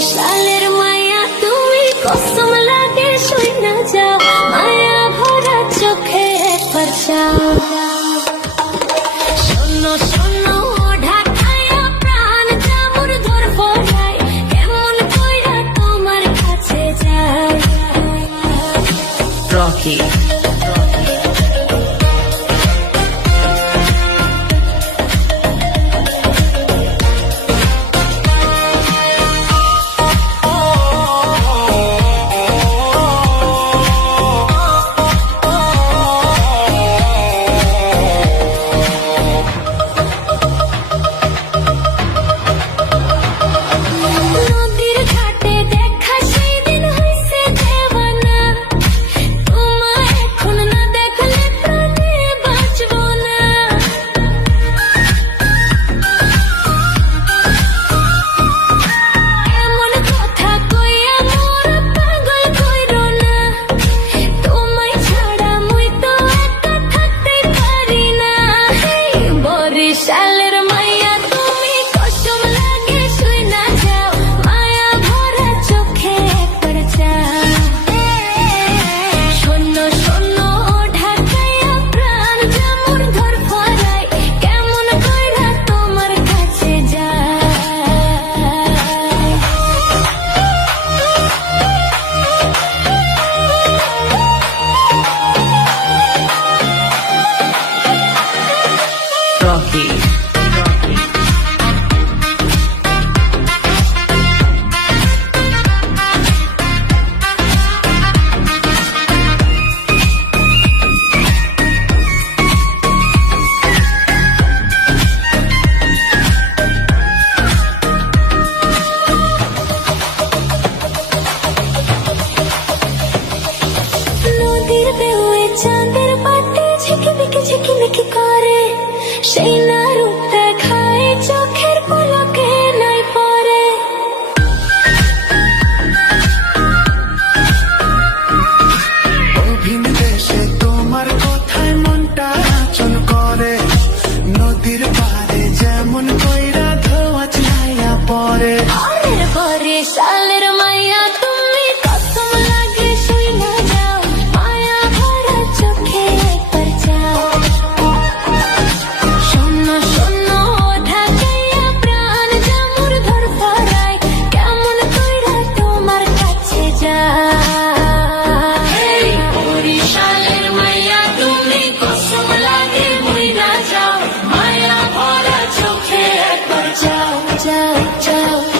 বরিশালের মায়া তুমি কসম লাগে শুই না যাও মায়া ভরা চোখে একবার চাও শোনো শোনো ঢাকায়া প্রাণ জামুর ধর পড়াই কেমন কইরা তোমার কাছে যায় রকি বরিশালের মায়া তুমি কসম লাগে শুই না যাও মায়া ভরা চোখে একবার চাও শোনো শোনো ঢাকায়া প্রাণ জামুর ধর পড়াই কেমন কইরা তোমার কাছে যায় রকি নদীর ঢেউয়ে চাঁদের পাটে ঝিকিমিকি করে সেই না রূপ দেখায় চোখের পলকে নাই পরে অভিন দেশে তোমার কথায় মনটা আচল করে নদীর পারে যেমন কইরা ধোয়া ছায়া পরে